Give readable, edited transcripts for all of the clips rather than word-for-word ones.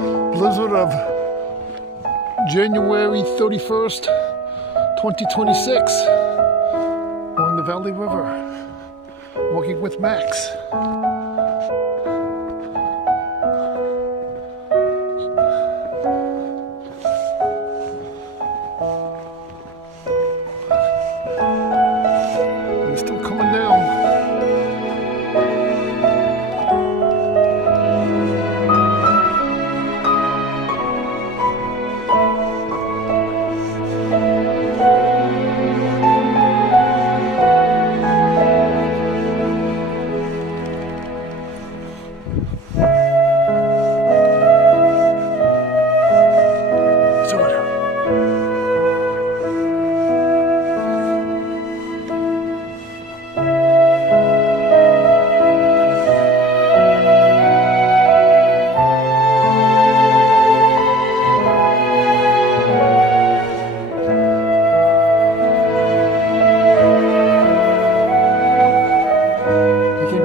blizzard of January 31st, 2026 on the Valley River, walking with Max. It's still coming down.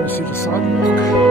See the sidewalk.